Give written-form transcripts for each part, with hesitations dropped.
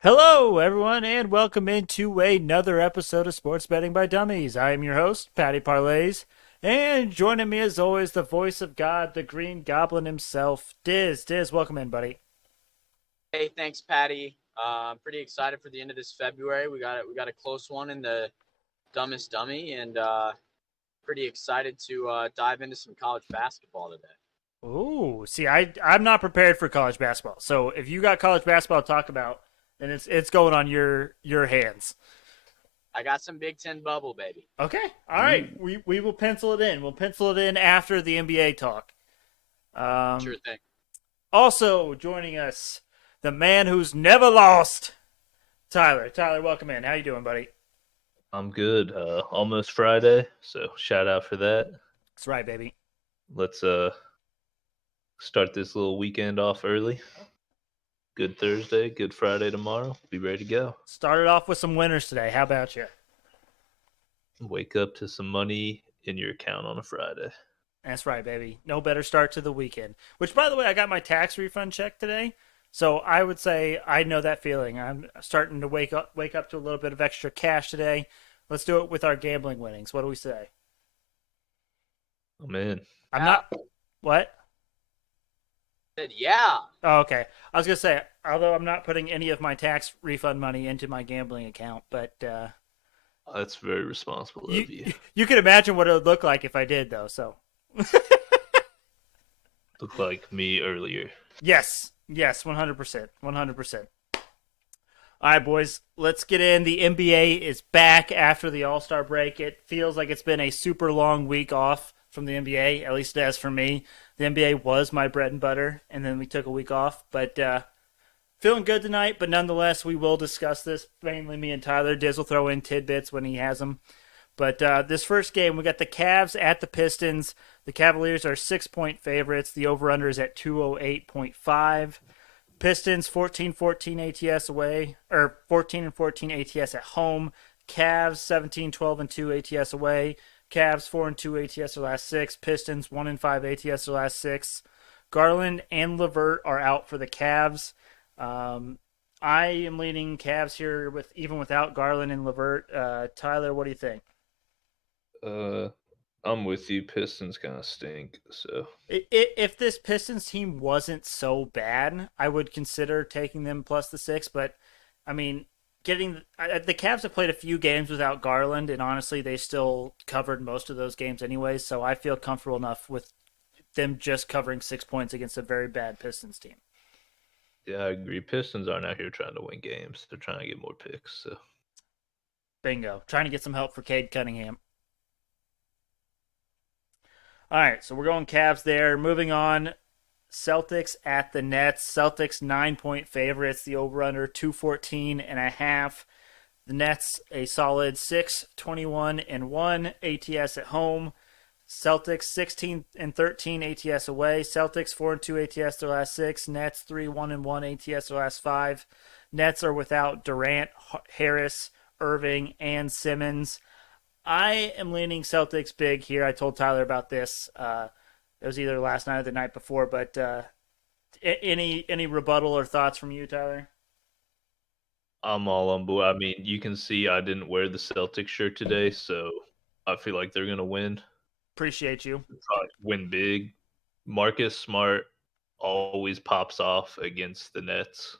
Hello, everyone, and welcome into another episode of Sports Betting by Dummies. I am your host, Patty Parlays, and joining me as always, the voice of God, the Green Goblin himself, Dizz. Dizz, welcome in, buddy. Hey, thanks, Patty. I'm pretty excited for the end of this February. We got a close one in the Dumbest Dummy, and pretty excited to dive into some college basketball today. Ooh, see, I'm not prepared for college basketball, so if you got college basketball to talk about, then it's going on your hands. I got some Big Ten bubble, baby. Okay, all right, Ooh. we will pencil it in. We'll pencil it in after the NBA talk. Sure Um, thing. Also joining us, the man who's never lost, Tyler. Tyler, welcome in. How you doing, buddy? I'm good. Almost Friday, so shout out for that. That's right, baby. Let's start this little weekend off early. Good Thursday, good Friday tomorrow. Be ready to go. Started off with some winners today. How about you? Wake up to some money in your account on a Friday. That's right, baby. No better start to the weekend. Which, by the way, I got my tax refund check today, so I would say I know that feeling. I'm starting to wake up to a little bit of extra cash today. Let's do it with our gambling winnings. What do we say? I'm in. I'm Yeah. not. What? Yeah. Oh, okay. I was gonna say, although I'm not putting any of my tax refund money into my gambling account, but That's very responsible you of you. you can imagine what it would look like if I did, though. So Look like me earlier. yes, 100%, 100%. All right, boys, let's get in. The NBA is back after the All Star break. It feels like it's been a super long week off from the NBA, at least as for me. The NBA was my bread and butter, and then we took a week off. But feeling good tonight, but nonetheless, we will discuss this. Mainly me and Tyler. Diz will throw in tidbits when he has them. But this first game, we got the Cavs at the Pistons. The Cavaliers are 6-point favorites. The over-under is at 208.5. Pistons 14-14 ATS away, or 14-14 ATS at home. Cavs 17-12-2 ATS away. Cavs 4-2 ATS their last six. Pistons 1-5 ATS their last six. Garland and Levert are out for the Cavs. I am leaning Cavs here with even without Garland and Levert. Tyler, what do you think? Uh, I'm with you. Pistons kind of stink, so If this Pistons team wasn't so bad, I would consider taking them plus the six. But I mean, getting the Cavs have played a few games without Garland, and honestly, they still covered most of those games anyways. So I feel comfortable enough with them just covering 6 points against a very bad Pistons team. yeah, I agree. Pistons aren't out here trying to win games. They're trying to get more picks. So Bingo. Trying to get some help for Cade Cunningham. All right, so we're going Cavs there. Moving on, Celtics at the Nets. Celtics 9-point favorites. The over under 214.5. The Nets a solid 6-21-1 ATS at home. Celtics 16-13 ATS away. Celtics 4-2 ATS their last six. Nets 3-1-1 ATS their last five. Nets are without Durant, Harris, Irving, and Simmons. I am leaning Celtics big here. I told Tyler about this. It was either last night or the night before, but any rebuttal or thoughts from you, Tyler? I'm all on board. I mean, you can see I didn't wear the Celtics shirt today, so I feel like they're gonna win. Appreciate you. Probably win big. Marcus Smart always pops off against the Nets.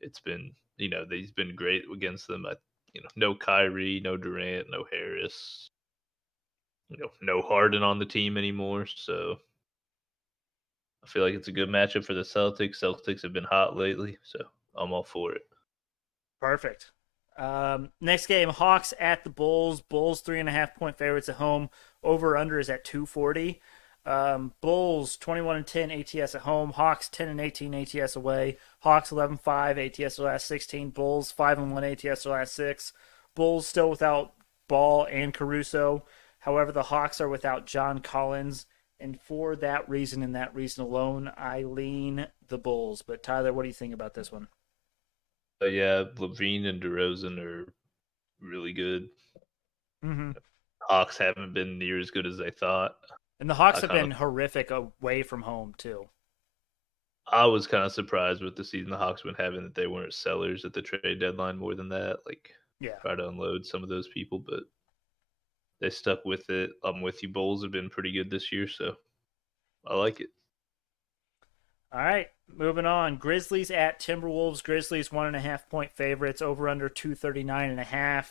It's been, he's been great against them. No Kyrie, no Durant, no Harris, no Harden on the team anymore. So I feel like it's a good matchup for the Celtics. Celtics have been hot lately, so I'm all for it. Perfect. Next game, Hawks at the Bulls. Bulls 3.5-point favorites at home. Over under is at 240. Bulls 21-10 ATS at home. Hawks 10-18 ATS away. Hawks 11-5 ATS their last 16. Bulls 5-1 ATS their last six. Bulls still without Ball and Caruso. However, the Hawks are without John Collins. And for that reason and that reason alone, I lean the Bulls. But Tyler, what do you think about this one? But yeah, Levine and DeRozan are really good. Mm-hmm. Hawks haven't been near as good as they thought. And the Hawks I have kind been of horrific away from home too. I was kind of surprised with the season the Hawks been having that they weren't sellers at the trade deadline more than that. Like, Yeah. try to unload some of those people, but they stuck with it. I'm with you. Bulls have been pretty good this year, so I like it. All right, moving on. Grizzlies at Timberwolves. Grizzlies 1.5 point favorites. Over under 239.5.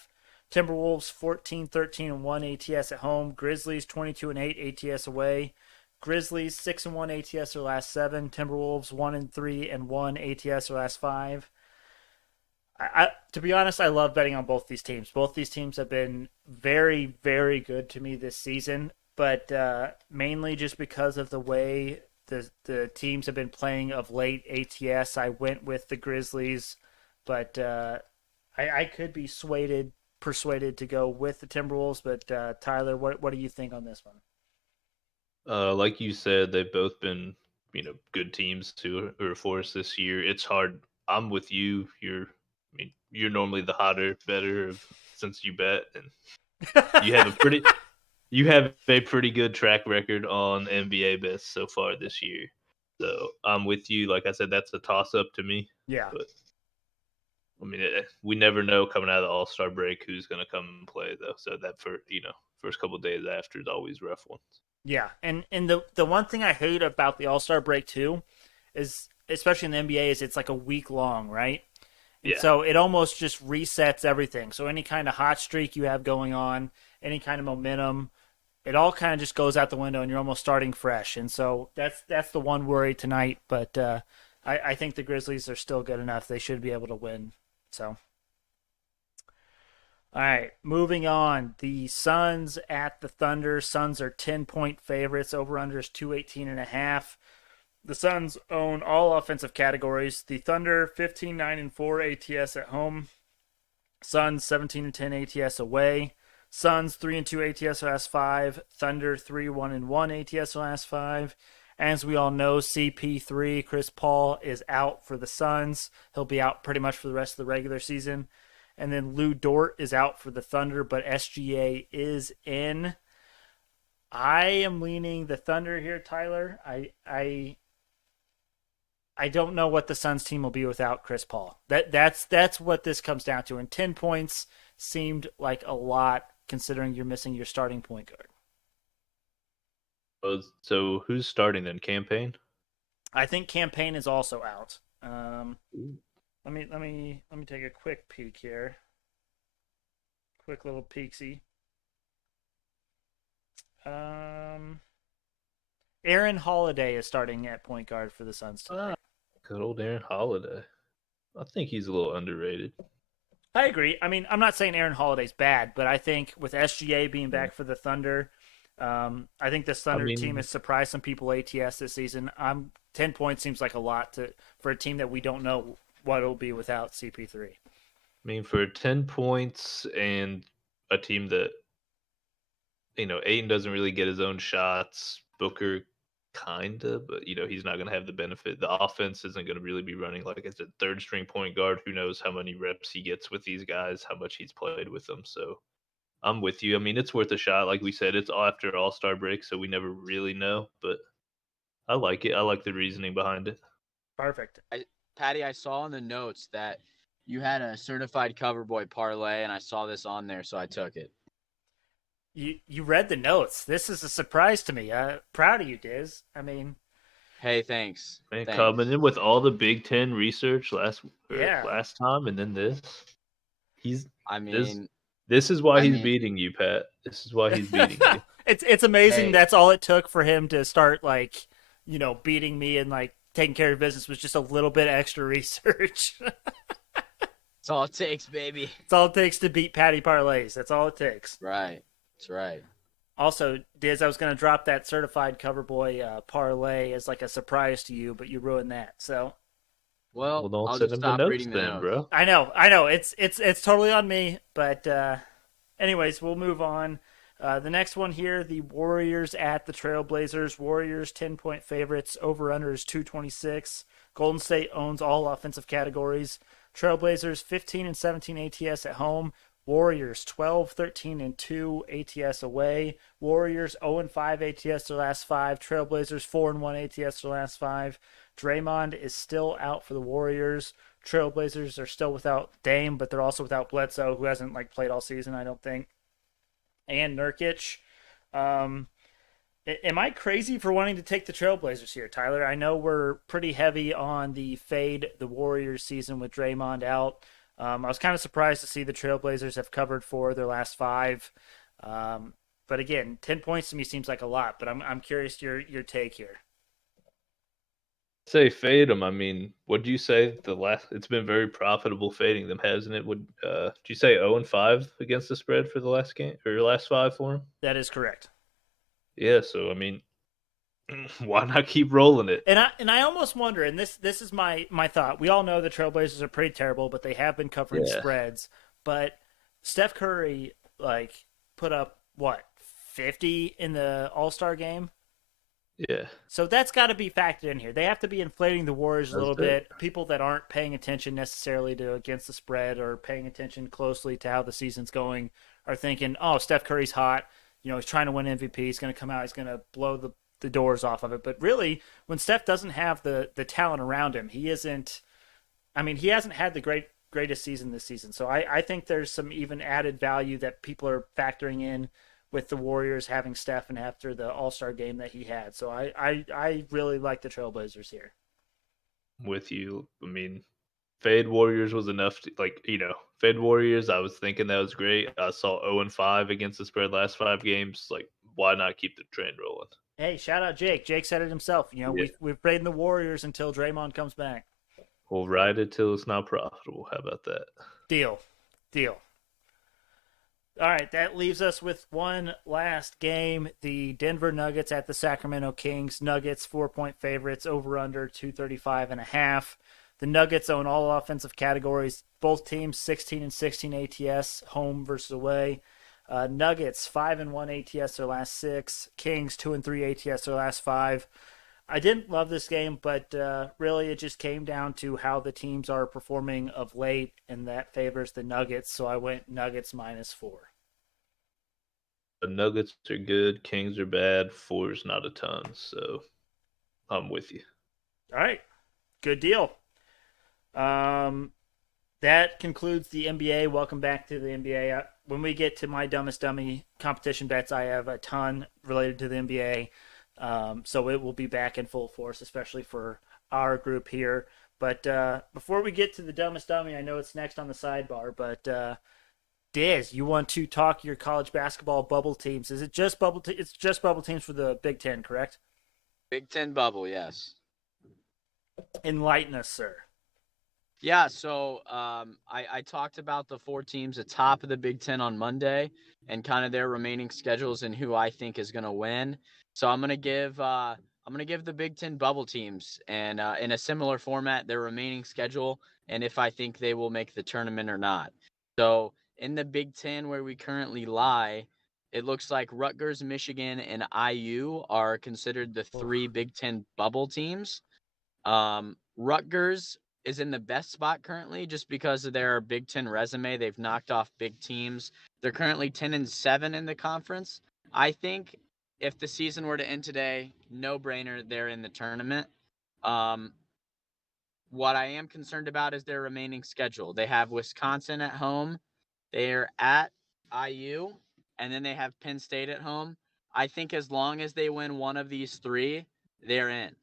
Timberwolves 14-13-1 ATS at home. Grizzlies 22-8 ATS away. Grizzlies 6-1 ATS their last 7. Timberwolves 1-3-1 ATS their last 5. To be honest, I love betting on both these teams. Both these teams have been very, very good to me this season, but mainly just because of the way the teams have been playing of late. ATS, I went with the Grizzlies, but I could be persuaded to go with the Timberwolves. But Tyler, what do you think on this one? Like you said, they've both been, good teams to or for us this year. It's hard. I'm with you. You're normally the hotter better of since you bet, and you have a pretty you have a pretty good track record on NBA bets so far this year. So I'm with you. Like I said, that's a toss up to me. Yeah. But we never know coming out of the All Star break who's going to come and play though. So that first couple of days after is always rough ones. Yeah, and the one thing I hate about the All-Star break too is, especially in the NBA, is it's like a week long, right? And Yeah. so it almost just resets everything. So any kind of hot streak you have going on, any kind of momentum, it all kind of just goes out the window, and you're almost starting fresh. And so that's the one worry tonight. But I think the Grizzlies are still good enough; they should be able to win. So. All right, moving on. The Suns at the Thunder. Suns are 10-point favorites. Over under is 218.5. The Suns own all offensive categories. The Thunder 15-9-4 ATS at home. Suns 17-10 ATS away. Suns 3-2 ATS last 5. Thunder 3-1-1 ATS last 5. As we all know, CP3, Chris Paul, is out for the Suns. He'll be out pretty much for the rest of the regular season. And then Lou Dort is out for the Thunder, but SGA is in. I am leaning the Thunder here, Tyler. I don't know what the Suns team will be without Chris Paul. That's what this comes down to. And 10 points seemed like a lot considering you're missing your starting point guard. So who's starting then? Campaign? I think Campaign is also out. Let me take a quick peek here. Quick little peeksy. Aaron Holiday is starting at point guard for the Suns tonight. Good old Aaron Holiday. I think he's a little underrated. I agree. I mean, I'm not saying Aaron Holiday's bad, but I think with SGA being back for the Thunder, I think this Thunder team has surprised some people ATS this season. 10 points seems like a lot for a team that we don't know what it'll be without CP3. For 10 points and a team that, Aiden doesn't really get his own shots. Booker kind of, but, he's not going to have the benefit. The offense isn't going to really be running like it's a third string point guard. Who knows how many reps he gets with these guys, how much he's played with them. So I'm with you. It's worth a shot. Like we said, it's after All-Star break, so we never really know, but I like it. I like the reasoning behind it. Perfect. Patty, I saw in the notes that you had a certified cover boy parlay, and I saw this on there, so I took it. You read the notes. This is a surprise to me. Proud of you, Dizz. Hey, thanks. Man, Thanks. coming in with all the Big Ten research last time, and then this. This is why he's beating you, Pat. This is why he's beating you. It's amazing. Hey. That's all it took for him to start beating me and taking care of business was just a little bit extra research. That's all it takes, baby. It's all it takes to beat Patty parlays. That's all it takes. Right. That's right. Also, Dizz, I was going to drop that certified cover boy parlay as a surprise to you, but you ruined that. So, well don't I'll send just him the stop notes reading the then, notes. bro. I know. It's totally on me. But anyways, we'll move on. The next one here, the Warriors at the Trailblazers. Warriors 10-point favorites. Over under is 226. Golden State owns all offensive categories. Trailblazers 15-17 ATS at home. Warriors 12-13-2 ATS away. Warriors 0-5 ATS their last 5. Trailblazers 4-1 ATS their last 5. Draymond is still out for the Warriors. Trailblazers are still without Dame, but they're also without Bledsoe, who hasn't played all season, I don't think, and Nurkic. Um, Am I crazy for wanting to take the Trailblazers here, Tyler? I know we're pretty heavy on the fade the Warriors season with Draymond out. I was kind of surprised to see the Trailblazers have covered 4 of their last 5. But again, 10 points to me seems like a lot. But I'm curious your take here. Say fade them. I mean, would you say the last? It's been very profitable fading them, hasn't it? Would you say 0-5 against the spread for the last game or last 5 for them? That is correct. Yeah. So I mean, why not keep rolling it? And I almost wonder, and this is my thought. We all know the Trailblazers are pretty terrible, but they have been covering spreads. But Steph Curry put up what 50 in the All-Star game. Yeah. So that's got to be factored in here. They have to be inflating the Warriors a little bit. People that aren't paying attention necessarily to against the spread or paying attention closely to how the season's going are thinking, "Oh, Steph Curry's hot. He's trying to win MVP. He's going to come out. He's going to blow the doors off of it." But really, when Steph doesn't have the talent around him, he isn't. I mean, he hasn't had the greatest season this season. So I think there's some even added value that people are factoring in with the Warriors having Steph and after the All-Star game that he had. So I really like the Trailblazers here. With you. I mean, fade Warriors was enough to, fade Warriors, I was thinking that was great. I saw 0-5 against the spread last 5 games. Why not keep the trend rolling? Hey, shout out Jake. Jake said it himself. We've played the Warriors until Draymond comes back. We'll ride it till it's not profitable. How about that? Deal. All right, that leaves us with one last game. The Denver Nuggets at the Sacramento Kings. Nuggets 4-point favorites, over under 235.5. The Nuggets own all offensive categories. Both teams 16-16 ATS, home versus away. Nuggets 5-1 ATS their last 6. Kings 2-3 ATS their last 5. I didn't love this game, but really it just came down to how the teams are performing of late, and that favors the Nuggets, so I went Nuggets -4. The Nuggets are good, Kings are bad, 4 is not a ton, so I'm with you. All right, good deal. That concludes the NBA. Welcome back to the NBA. When we get to my Dumbest Dummy competition bets, I have a ton related to the NBA. So it will be back in full force, especially for our group here. But before we get to the Dumbest Dummy, I know it's next on the sidebar, but Dizz, you want to talk your college basketball bubble teams? Is it just bubble? It's just bubble teams for the Big Ten, correct? Big Ten bubble, yes. Enlighten us, sir. Yeah, so I talked about the 4 teams atop of the Big Ten on Monday and kind of their remaining schedules and who I think is going to win. So I'm gonna give the Big Ten bubble teams and in a similar format their remaining schedule and if I think they will make the tournament or not. So in the Big Ten where we currently lie, it looks like Rutgers, Michigan, and IU are considered the 3 Big Ten bubble teams. Rutgers is in the best spot currently just because of their Big Ten resume. They've knocked off big teams. They're currently 10-7 in the conference. I think if the season were to end today, no brainer, they're in the tournament. What I am concerned about is their remaining schedule. They have Wisconsin at home. They're at IU, and then they have Penn State at home. I think as long as they win one of these 3, they're in.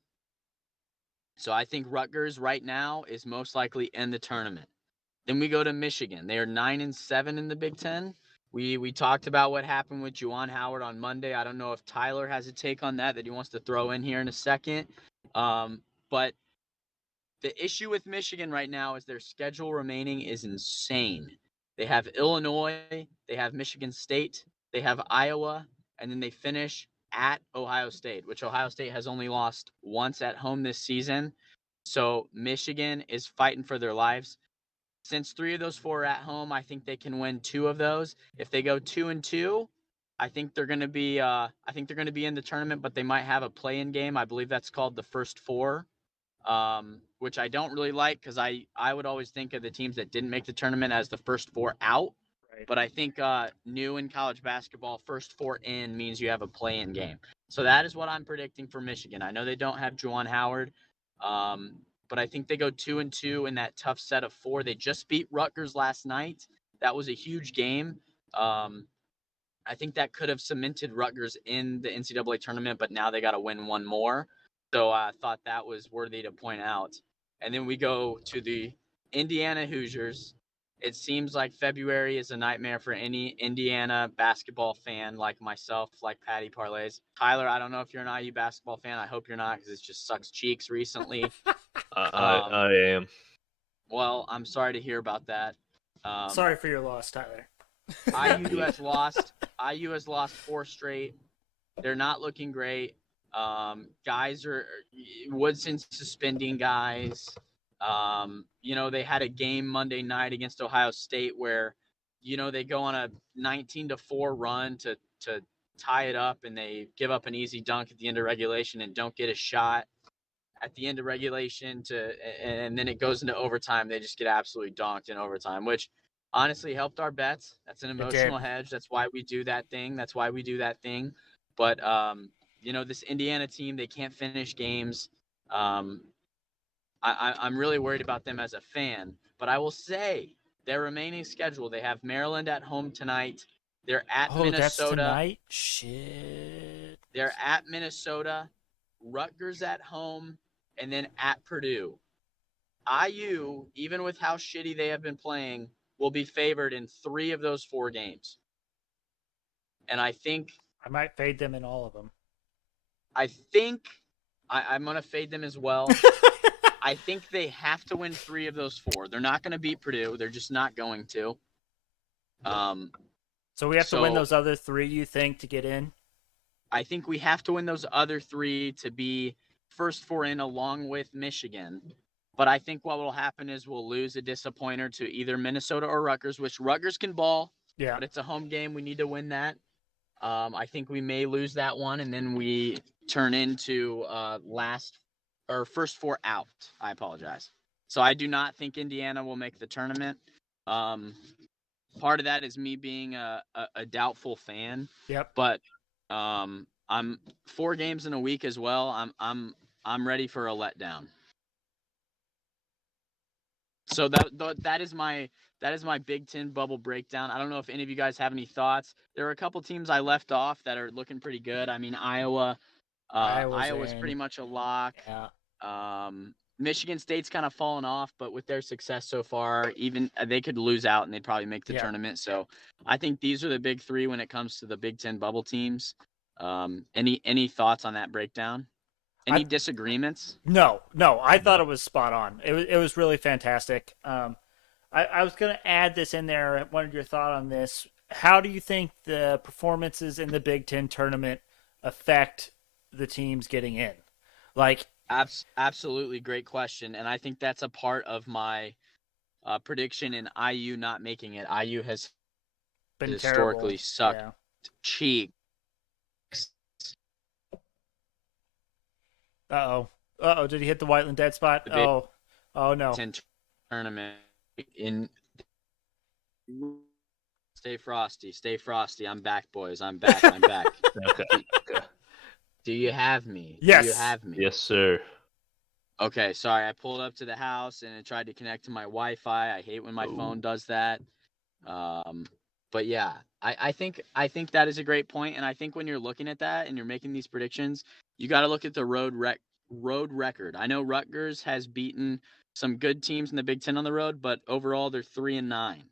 So I think Rutgers right now is most likely in the tournament. Then we go to Michigan. They are 9-7 in the Big Ten. We talked about what happened with Juwan Howard on Monday. I don't know if Tyler has a take on that he wants to throw in here in a second. But the issue with Michigan right now is their schedule remaining is insane. They have Illinois, they have Michigan State, they have Iowa, and then they finish at Ohio State, which Ohio State has only lost once at home this season. So Michigan is fighting for their lives. Since 3 of those 4 are at home, I think they can win 2 of those. If they go 2-2, I think they're going to be in the tournament, but they might have a play-in game. I believe that's called the first 4, which I don't really like because I would always think of the teams that didn't make the tournament as the first 4 out. Right. But I think new in college basketball, first 4 in means you have a play-in game. So that is what I'm predicting for Michigan. I know they don't have Juwan Howard. But I think they go 2-2 in that tough set of 4. They just beat Rutgers last night. That was a huge game. I think that could have cemented Rutgers in the NCAA tournament, but now they got to win one more. So I thought that was worthy to point out. And then we go to the Indiana Hoosiers. It seems like February is a nightmare for any Indiana basketball fan like myself, like Patty Parlays. Tyler, I don't know if you're an IU basketball fan. I hope you're not, because it just sucks cheeks recently. I am. Well, I'm sorry to hear about that. Sorry for your loss, Tyler. IU has lost 4 straight. They're not looking great. Guys are Woodson's suspending guys. They had a game Monday night against Ohio State where, they go on a 19-4 run to tie it up, and they give up an easy dunk at the end of regulation and don't get a shot at the end of regulation and then it goes into overtime. They just get absolutely donked in overtime, which honestly helped our bets. That's an emotional hedge. That's why we do that thing. But this Indiana team, they can't finish games. I'm really worried about them as a fan. But I will say their remaining schedule, they have Maryland at home tonight. They're at Minnesota. That's tonight? Shit. They're at Minnesota, Rutgers at home, and then at Purdue. IU, even with how shitty they have been playing, will be favored in 3 of those 4 games. And I think I might fade them in all of them. I'm going to fade them as well. I think they have to win 3 of those 4. They're not going to beat Purdue. They're just not going to. So we have to win those other 3, you think, to get in? I think we have to win those other 3 to be first 4 in, along with Michigan. But I think what will happen is we'll lose a disappointer to either Minnesota or Rutgers, which Rutgers can ball. Yeah. But it's a home game. We need to win that. I think we may lose that one, and then we turn into first 4 out. I apologize. So I do not think Indiana will make the tournament. Part of that is me being a doubtful fan. Yep. But I'm 4 games in a week as well. I'm ready for a letdown. So that is my Big Ten bubble breakdown. I don't know if any of you guys have any thoughts. There are a couple teams I left off that are looking pretty good. I mean, Iowa's pretty much a lock. Yeah. Michigan State's kind of fallen off, but with their success so far, even they could lose out and they'd probably make the tournament. So I think these are the big 3 when it comes to the Big Ten bubble teams. Any thoughts on that breakdown? Any disagreements? No. I thought it was spot on. It was really fantastic. I was going to add this in there. I wanted your thought on this. How do you think the performances in the Big Ten tournament affect the teams getting in? Like, absolutely great question, and I think that's a part of my prediction in IU not making it. IU has been historically sucked cheeks. Uh-oh. Did he hit the Whiteland dead spot? Oh no. Tournament in Stay frosty. I'm back, boys. I'm back. Okay. Do you have me? Yes. Do you have me? Yes, sir. Okay, sorry. I pulled up to the house and it tried to connect to my Wi-Fi. I hate when my phone does that. But yeah, I think that is a great point. And I think when you're looking at that and you're making these predictions, you got to look at the road record. I know Rutgers has beaten some good teams in the Big Ten on the road, but overall they're 3-9.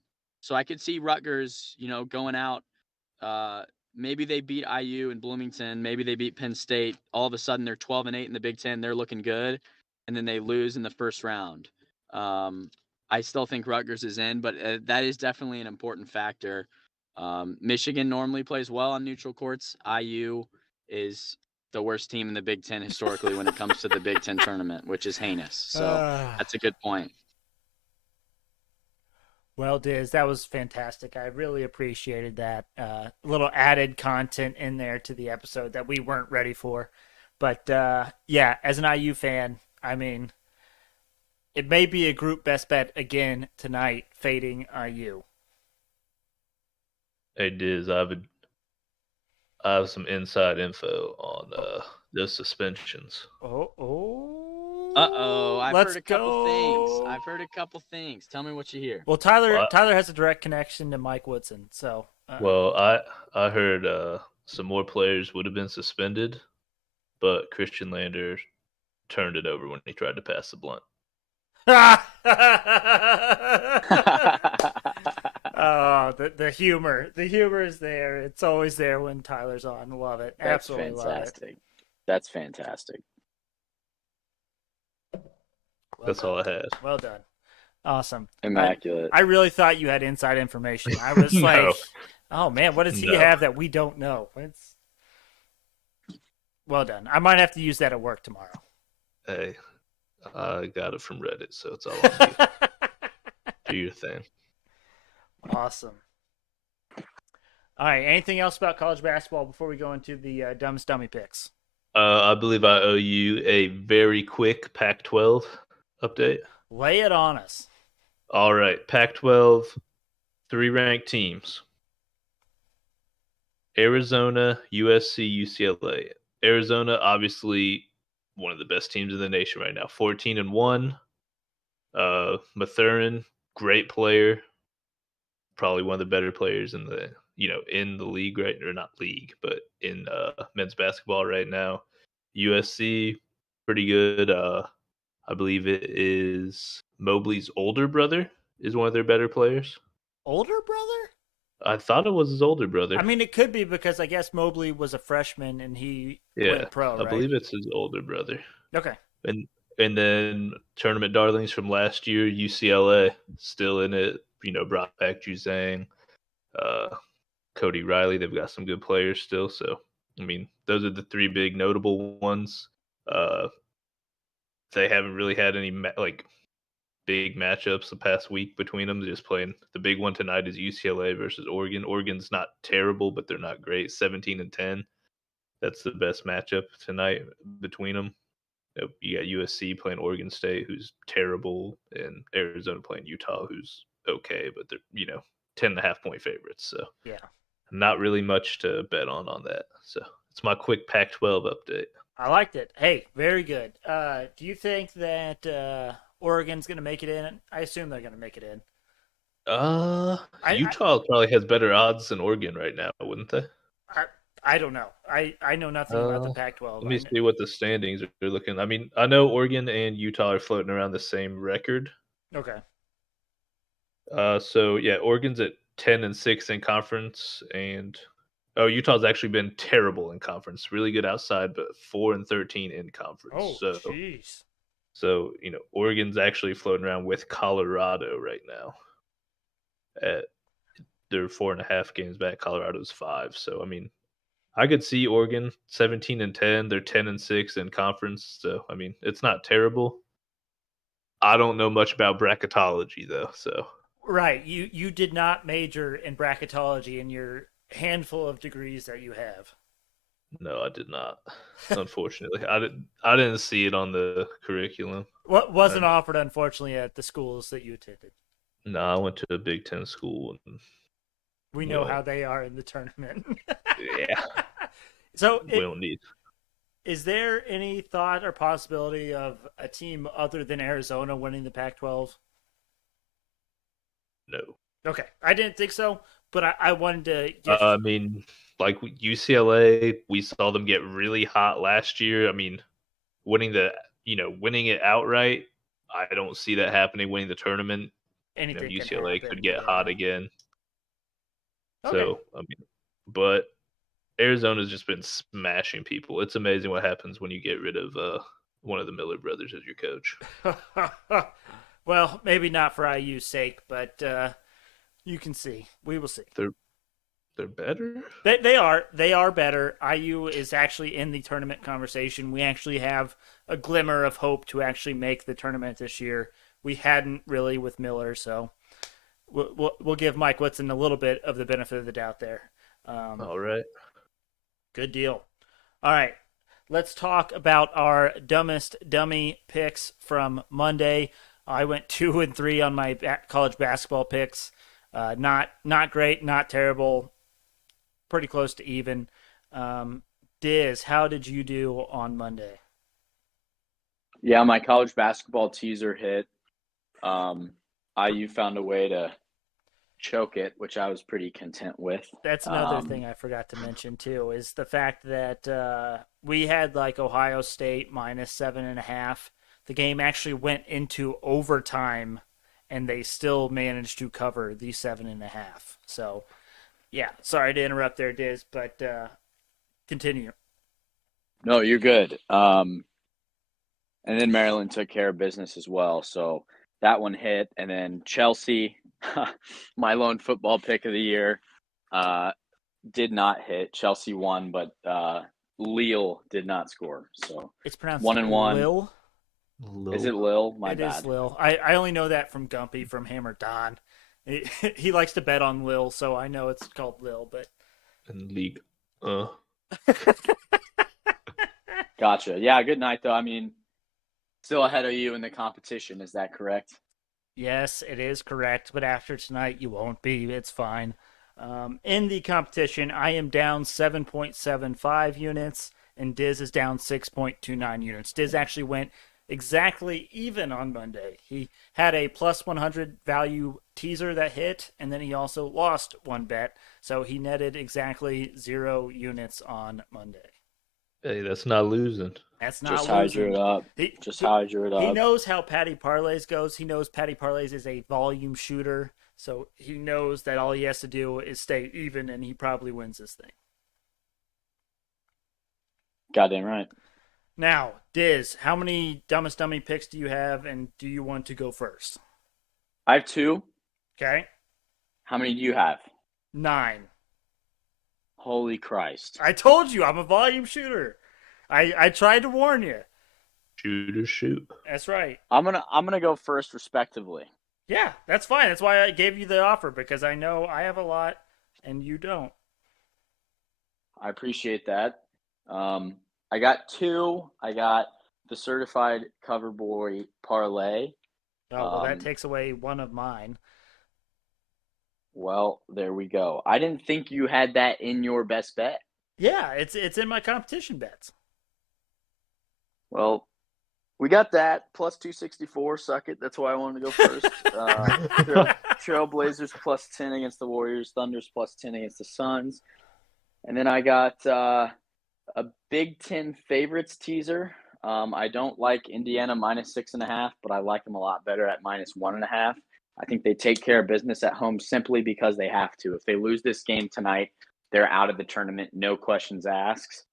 So I could see Rutgers, going out. Maybe they beat IU and Bloomington. Maybe they beat Penn State. All of a sudden they're 12-8 in the Big Ten. They're looking good, and then they lose in the first round. I still think Rutgers is in, but that is definitely an important factor. Michigan normally plays well on neutral courts. IU is the worst team in the Big Ten historically when it comes to the Big Ten tournament, which is heinous. So that's a good point. Well, Dizz, that was fantastic. I really appreciated that little added content in there to the episode that we weren't ready for. But yeah, as an IU fan, I mean, it may be a group best bet again tonight, fading IU. Hey, Diz, I have some inside info on those suspensions. Oh. Uh-oh, I've Let's heard a couple things. go. I've heard a couple things. Tell me what you hear. Well, Tyler Well, has a direct connection to Mike Woodson, so well, I heard some more players would have been suspended, but Christian Lander turned it over when he tried to pass the blunt. Oh, the humor is there. It's always there when Tyler's on. Love it. That's Absolutely fantastic. love it. That's fantastic. Well That's done. all I had. Well done. Awesome. Immaculate. I really thought you had inside information. I was No. like, oh man, what does he No. have that we don't know? It's well done. I might have to use that at work tomorrow. Hey, I got it from Reddit, so it's all on you. Do your thing. Awesome. All right. Anything else about college basketball before we go into the dumbest dummy picks? I believe I owe you a very quick Pac-12 update. Lay it on us. All right, Pac-12, 3 ranked teams: Arizona, USC, UCLA. Arizona, obviously one of the best teams in the nation right now, 14-1. Mathurin, great player, probably one of the better players in the in the league, right? Or not league, but in men's basketball right now. USC, pretty good. I believe it is Mobley's older brother is one of their better players. Older brother? I thought it was his older brother. I mean, it could be because I guess Mobley was a freshman and he went pro, right? I believe it's his older brother. Okay. And then tournament darlings from last year, UCLA still in it. Brought back Juzang, Cody Riley. They've got some good players still. So I mean, those are the 3 big notable ones. They haven't really had any big matchups the past week between them. They're just playing. The big one tonight is UCLA versus Oregon. Oregon's not terrible, but they're not great. 17-10. That's the best matchup tonight between them. You got USC playing Oregon State, who's terrible, and Arizona playing Utah, who's okay, but they're 10.5 point favorites. So Yeah. not really much to bet on that. So it's my quick Pac-12 update. I liked it. Hey, very good. Do you think that Oregon's going to make it in? I assume they're going to make it in. Utah probably has better odds than Oregon right now, wouldn't they? I don't know. I know nothing about the Pac-12. Let me see what the standings are looking. I mean, I know Oregon and Utah are floating around the same record. Okay. So yeah, Oregon's at 10-6 in conference, and Utah's actually been terrible in conference. Really good outside, but 4-13 in conference. Oh, jeez. So Oregon's actually floating around with Colorado right now. They're 4.5 games back. Colorado's 5. So I mean, I could see Oregon 17-10. They're 10-6 in conference. So I mean, it's not terrible. I don't know much about bracketology though. So right, you did not major in bracketology in your handful of degrees that you have. No, I did not. Unfortunately, I didn't see it on the curriculum. What wasn't offered, unfortunately, at the schools that you attended? No, I went to a Big Ten school. And, we know how they are in the tournament. Yeah. So we don't need. Is there any thought or possibility of a team other than Arizona winning the Pac-12? No. Okay, I didn't think so, but I wanted to get... I mean, like UCLA, we saw them get really hot last year. I mean, winning it outright, I don't see that happening. Winning the tournament, anything UCLA can could get happen. hot again. Okay. So, I mean, but Arizona's just been smashing people. It's amazing what happens when you get rid of one of the Miller brothers as your coach. Well, maybe not for IU's sake, but you can see. We will see. They're better? They are better. IU is actually in the tournament conversation. We actually have a glimmer of hope to actually make the tournament this year. We hadn't really with Miller, so we'll give Mike Woodson a little bit of the benefit of the doubt there. All right. Good deal. All right. Let's talk about our dumbest dummy picks from Monday. I went 2-3 on my college basketball picks. Not great, not terrible. Pretty close to even. Dizz, how did you do on Monday? Yeah, my college basketball teaser hit. IU found a way to choke it, which I was pretty content with. That's another thing I forgot to mention too, is the fact that we had like Ohio State minus 7.5. The game actually went into overtime, and they still managed to cover the 7.5. So, yeah, sorry to interrupt there, Diz, but continue. No, you're good. And then Maryland took care of business as well. So that one hit. And then Chelsea, my lone football pick of the year, did not hit. Chelsea won, but Lille did not score. So It's pronounced 1-1. Lil. Is it Lille? My It bad. is Lil. I only know that from Gumpy from Hammer Don. He likes to bet on Lil, so I know it's called Lil, but And league. Gotcha. Yeah, good night, though. I mean, still ahead of you in the competition. Is that correct? yes, it is correct. But after tonight, you won't be. It's fine. In the competition, I am down 7.75 units, and Diz is down 6.29 units. Diz actually went exactly even on Monday. He had a plus 100 value teaser that hit, and then he also lost one bet. So he netted exactly 0 units on Monday. Hey, that's not losing. That's not Just how I losing. drew it up. Just how I drew it up. He knows how Patty Parlays goes. He knows Patty Parlays is a volume shooter, so he knows that all he has to do is stay even, and he probably wins this thing. Goddamn right. Now, Diz, how many Dumbest Dummy picks do you have, and do you want to go first? I have 2. Okay. How many do you have? 9. Holy Christ. I told you, I'm a volume shooter. I tried to warn you. Shooter shoot. That's right. I'm gonna go first respectively. Yeah, that's fine. That's why I gave you the offer, because I know I have a lot and you don't. I appreciate that. I got 2. I got the certified cover boy parlay. Oh, well, that takes away one of mine. Well, there we go. I didn't think you had that in your best bet. Yeah, it's in my competition bets. Well, we got that plus 264. Suck it. That's why I wanted to go first. Trailblazers plus 10 against the Warriors. Thunders plus 10 against the Suns. And then I got a Big Ten favorites teaser. I don't like Indiana minus 6.5, but I like them a lot better at minus 1.5. I think they take care of business at home simply because they have to. If they lose this game tonight, they're out of the tournament, no questions asked.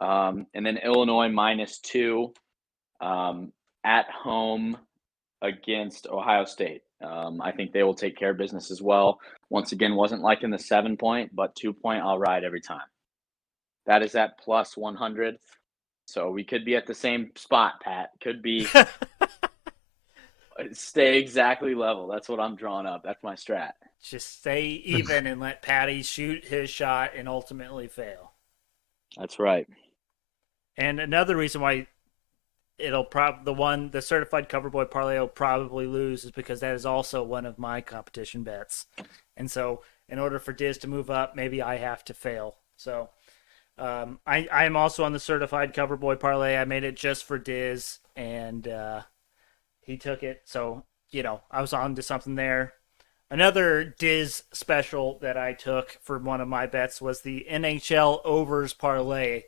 And then Illinois minus 2 at home against Ohio State. I think they will take care of business as well. Once again, wasn't liking the 7-point, but 2-point, I'll ride every time. That is at plus 100. So we could be at the same spot, Pat. Could be stay exactly level. That's what I'm drawing up. That's my strat. Just stay even and let Patty shoot his shot and ultimately fail. That's right. And another reason why the certified cover boy parlay will probably lose is because that is also one of my competition bets. And so in order for Diz to move up, maybe I have to fail. So I am also on the certified cover boy parlay. I made it just for Diz, and he took it. So, I was on to something there. Another Diz special that I took for one of my bets was the NHL overs parlay.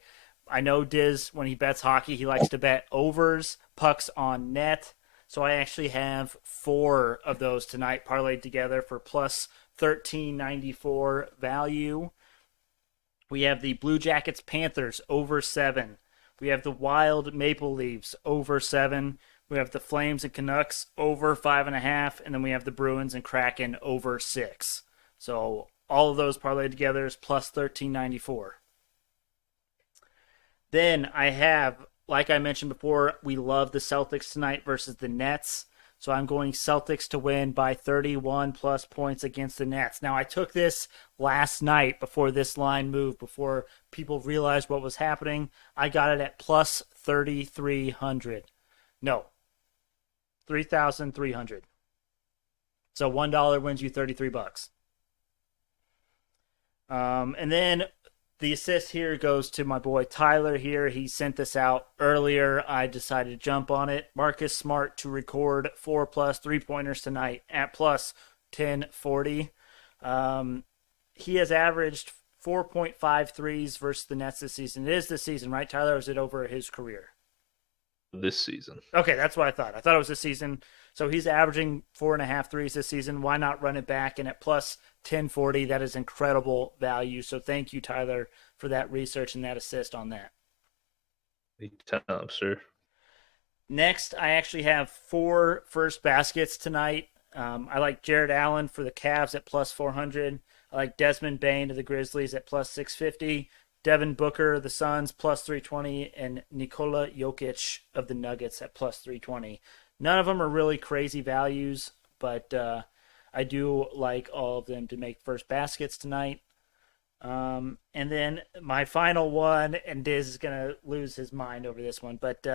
I know Diz, when he bets hockey, he likes to bet overs, pucks on net. So I actually have 4 of those tonight parlayed together for plus 13.94 value. We have the Blue Jackets Panthers over 7. We have the Wild Maple Leafs over 7. We have the Flames and Canucks over 5.5. And then we have the Bruins and Kraken over 6. So all of those parlayed together is plus 13.94. Then I have, like I mentioned before, we love the Celtics tonight versus the Nets. So I'm going Celtics to win by 31 plus points against the Nets. Now, I took this last night before this line moved, before people realized what was happening. I got it at plus 3,300. No, 3,300. So $1 wins you $33. And then the assist here goes to my boy Tyler here. He sent this out earlier. I decided to jump on it. Marcus Smart to record 4+ 3-pointers tonight at plus 1040. He has averaged 4.5 threes versus the Nets this season. It is this season, right, Tyler? Or is it over his career? This season. Okay, that's what I thought. I thought it was this season. So he's averaging 4.5 threes this season. Why not run it back? And at plus 1040, that is incredible value. So thank you, Tyler, for that research and that assist on that. Anytime, sir. Next, I actually have 4 first baskets tonight. I like Jared Allen for the Cavs at plus 400. I like Desmond Bane of the Grizzlies at plus 650. Devin Booker of the Suns plus 320. And Nikola Jokic of the Nuggets at plus 320. None of them are really crazy values, but I do like all of them to make first baskets tonight. And then my final one, and Dizz is going to lose his mind over this one, but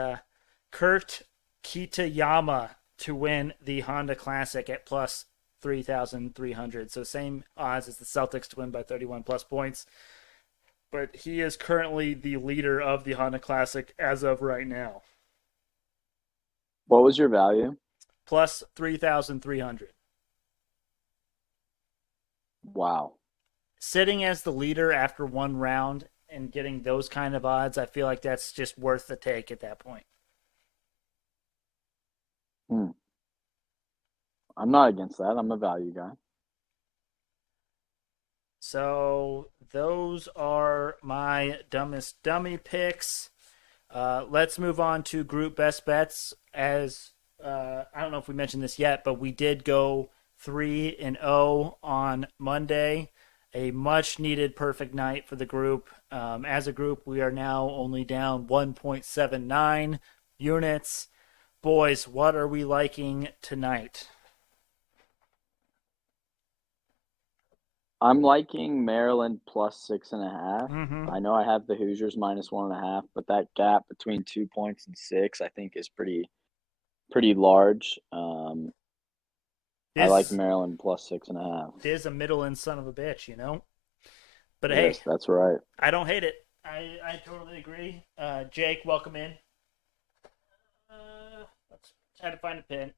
Kurt Kitayama to win the Honda Classic at plus 3,300. So same odds as the Celtics to win by 31 plus points. But he is currently the leader of the Honda Classic as of right now. What was your value? Plus 3,300. Wow. Sitting as the leader after one round and getting those kind of odds, I feel like that's just worth the take at that point. I'm not against that. I'm a value guy. So those are my dumbest dummy picks. Let's move on to group best bets. As I don't know if we mentioned this yet, but we did go 3-0 on Monday. A much needed perfect night for the group. As a group, we are now only down 1.79 units. Boys, what are we liking tonight? I'm liking Maryland plus 6.5. Mm-hmm. I know I have the Hoosiers minus 1.5, but that gap between 2 points and 6, I think, is pretty large. I like Maryland plus 6.5. Dizz a middle-end son of a bitch, you know? But yes, hey, that's right. I don't hate it. I totally agree. Jake, welcome in. Let's try to find a pin.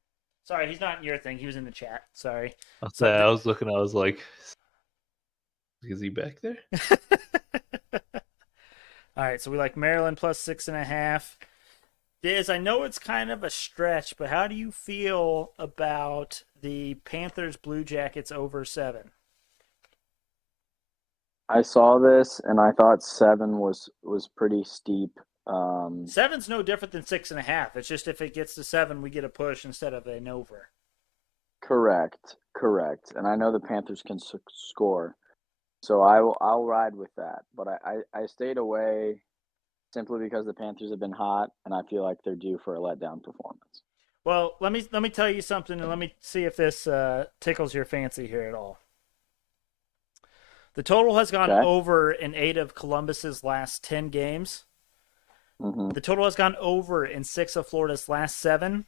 Sorry, he's not in your thing. He was in the chat. Sorry. I was looking. I was like, is he back there? All right, so we like Maryland plus 6.5. Diz, I know it's kind of a stretch, but how do you feel about the Panthers Blue Jackets over 7? I saw this and I thought 7 was pretty steep. 7's no different than 6.5. It's just if it gets to 7, we get a push instead of an over. Correct. And I know the Panthers can score, so I'll ride with that. But I stayed away simply because the Panthers have been hot, and I feel like they're due for a letdown performance. Well, let me tell you something, and let me see if this tickles your fancy here at all. The total has gone over in 8 of Columbus's last 10 games. Mm-hmm. The total has gone over in 6 of Florida's last 7.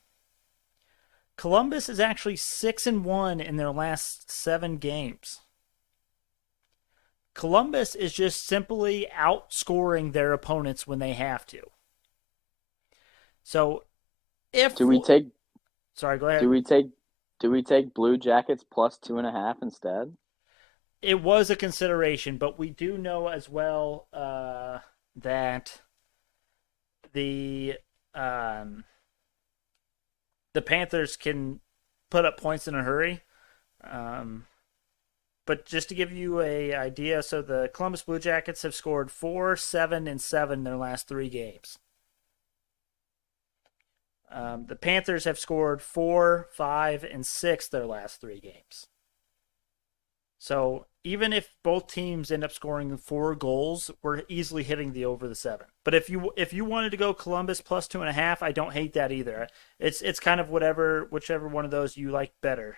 Columbus is actually 6-1 in their last 7 games. Columbus is just simply outscoring their opponents when they have to. So, sorry, go ahead. Do we take Blue Jackets plus 2.5 instead? It was a consideration, but we do know as well that the Panthers can put up points in a hurry. But just to give you an idea, so the Columbus Blue Jackets have scored 4, 7, and 7 their last 3 games. The Panthers have scored 4, 5, and 6 their last 3 games. So even if both teams end up scoring 4 goals, we're easily hitting the over the 7. But if you wanted to go Columbus plus 2.5, I don't hate that either. It's kind of whichever one of those you like better.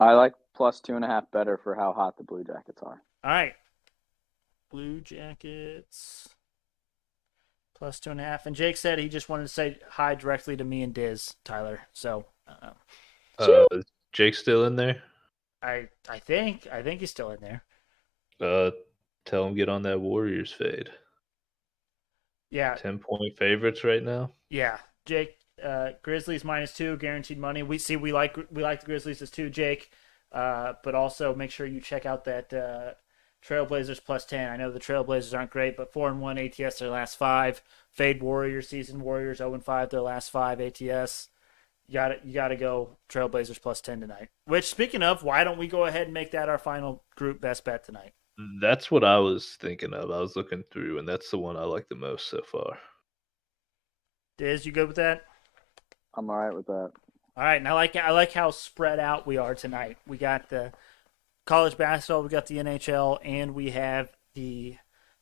I like plus 2.5 better for how hot the Blue Jackets are. All right, Blue Jackets plus 2.5. And Jake said he just wanted to say hi directly to me and Dizz, Tyler. So, is Jake still in there? I think he's still in there. Tell them get on that Warriors fade. Yeah, 10-point favorites right now. yeah. Jake, Grizzlies -2, guaranteed money. We like the Grizzlies as too, Jake. But also make sure you check out that Trailblazers +10. I know the Trailblazers aren't great, but 4-1 ATS their last 5. Fade Warriors season. Warriors 0-5 their last 5 ATS. You gotta go Trailblazers +10 tonight. Which, speaking of, why don't we go ahead and make that our final group best bet tonight? That's what I was thinking of. I was looking through, and that's the one I like the most so far. Diz, you good with that? I'm all right with that. All right, and I like how spread out we are tonight. We got the college basketball, we got the NHL, and we have the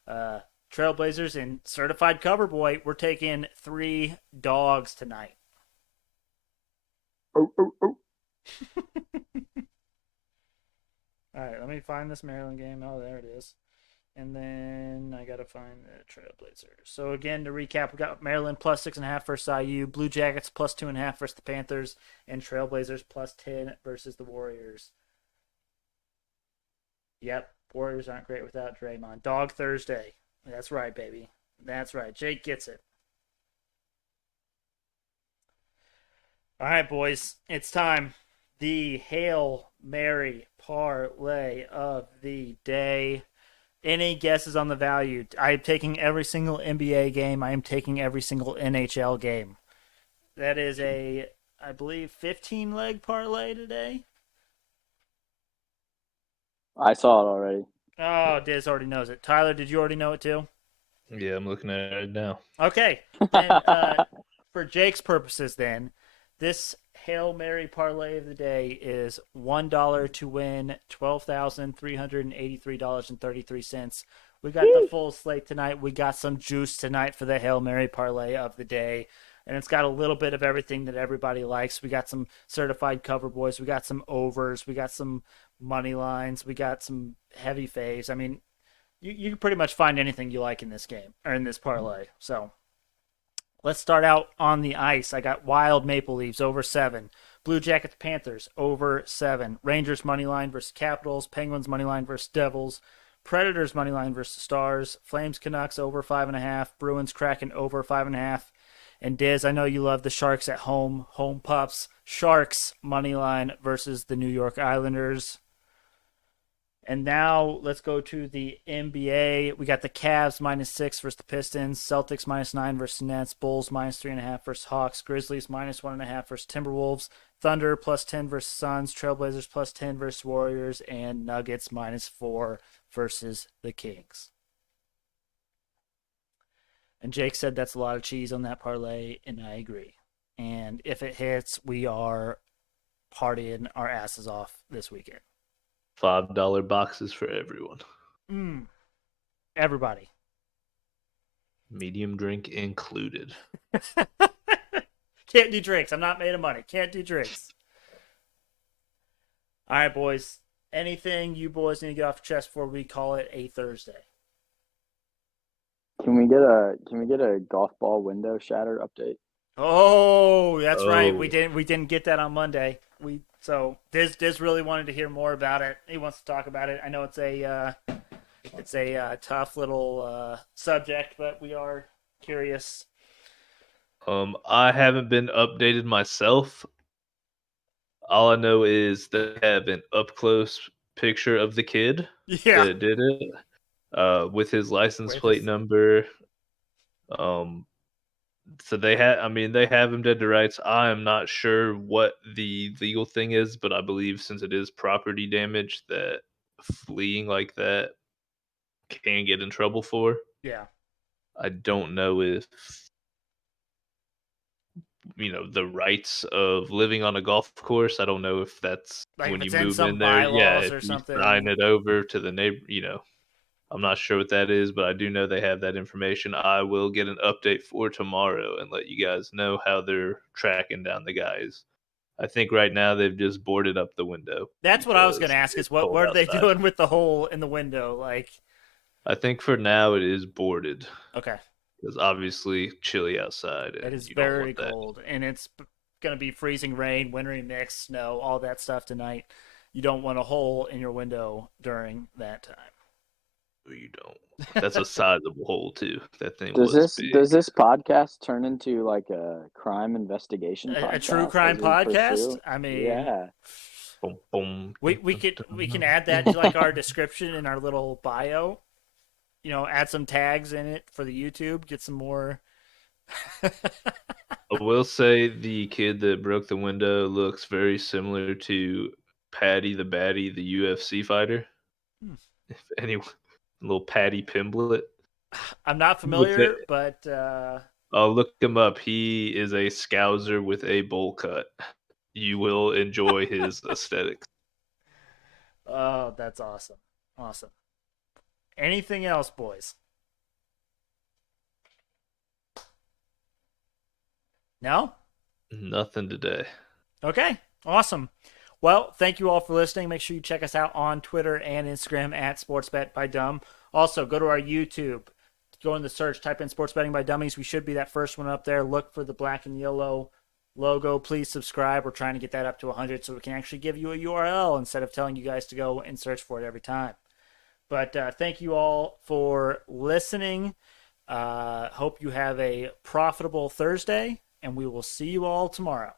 Trailblazers and certified cover boy. We're taking 3 dogs tonight. Oh, oh, oh. All right, let me find this Maryland game. Oh, there it is. And then I got to find the Trailblazers. So, again, to recap, we got Maryland +6.5 versus IU, Blue Jackets +2.5 versus the Panthers, and Trailblazers +10 versus the Warriors. Yep, Warriors aren't great without Draymond. Dog Thursday. That's right, baby. That's right. Jake gets it. All right, boys. It's time. The Hail Mary parlay of the day. Any guesses on the value? I am taking every single NBA game. I am taking every single NHL game. That is a, I believe, 15-leg parlay today. I saw it already. Oh, Diz already knows it. Tyler, did you already know it too? Yeah, I'm looking at it right now. Okay. Then, for Jake's purposes, then, this Hail Mary parlay of the day is $1 to win $12,383.33. We got the full slate tonight. We got some juice tonight for the Hail Mary parlay of the day. And it's got a little bit of everything that everybody likes. We got some certified cover boys. We got some overs. We got some money lines. We got some heavy faves. I mean, you can pretty much find anything you like in this game or in this parlay. So let's start out on the ice. I got Wild Maple Leafs over 7. Blue Jackets Panthers over 7. Rangers money line versus Capitals. Penguins money line versus Devils. Predators money line versus Stars. Flames Canucks over 5.5. Bruins Kraken over 5.5. And Diz, I know you love the Sharks at home. Home pups. Sharks money line versus the New York Islanders. And now let's go to the NBA. We got the Cavs -6 versus the Pistons, Celtics -9 versus Nets, Bulls -3.5 versus Hawks, Grizzlies -1.5 versus Timberwolves, Thunder +10 versus Suns, Trailblazers +10 versus Warriors, and Nuggets -4 versus the Kings. And Jake said that's a lot of cheese on that parlay, and I agree. And if it hits, we are partying our asses off this weekend. $5 boxes for everyone. Everybody. Medium drink included. Can't do drinks. I'm not made of money. Can't do drinks. All right, boys. Anything you boys need to get off your chest before we call it a Thursday? Can we get a golf ball window shatter update? Oh, that's right. Oh. We didn't get that on Monday. So Diz really wanted to hear more about it. He wants to talk about it. I know it's a tough little subject, but we are curious. I haven't been updated myself. All I know is they have an up close picture of the kid Yeah. that did it, with his license With plate his- number. So they have him dead to rights. I am not sure what the legal thing is, but I believe since it is property damage, that fleeing like that can get in trouble for. Yeah. I don't know if the rights of living on a golf course. I don't know if that's Like when if you it's in move some in there. Yeah, bylaws if or you something. sign it over to the neighbor. I'm not sure what that is, but I do know they have that information. I will get an update for tomorrow and let you guys know how they're tracking down the guys. I think right now they've just boarded up the window. That's what I was because going to ask is it's what cold are they outside. doing with the hole in the window? Like, I think for now it is boarded okay. because obviously chilly outside. It and is you don't very want that. cold, and it's going to be freezing rain, wintry mix, snow, all that stuff tonight. You don't want a hole in your window during that time. you don't. That's a sizable hole too. That thing Does was big. this podcast turn into like a crime investigation podcast? A true crime as we podcast? pursue? I mean, Yeah. Boom, boom, we can add that to like our description in our little bio. You know, add some tags in it for the YouTube. Get some more. I will say the kid that broke the window looks very similar to Patty the Batty, the UFC fighter. Hmm. If anyone, little Patty Pimblett. I'm not familiar, but I'll look him up. He is a scouser with a bowl cut. You will enjoy his aesthetics. oh, that's awesome. Awesome. Anything else, boys? No? Nothing today. Okay, awesome. Well, thank you all for listening. Make sure you check us out on Twitter and Instagram at SportsBet by Dumb. Also, go to our YouTube. Go in the search, type in Sports Betting by Dummies. We should be that first one up there. Look for the black and yellow logo. Please subscribe. We're trying to get that up to 100 so we can actually give you a URL instead of telling you guys to go and search for it every time. But thank you all for listening. Hope you have a profitable Thursday, and we will see you all tomorrow.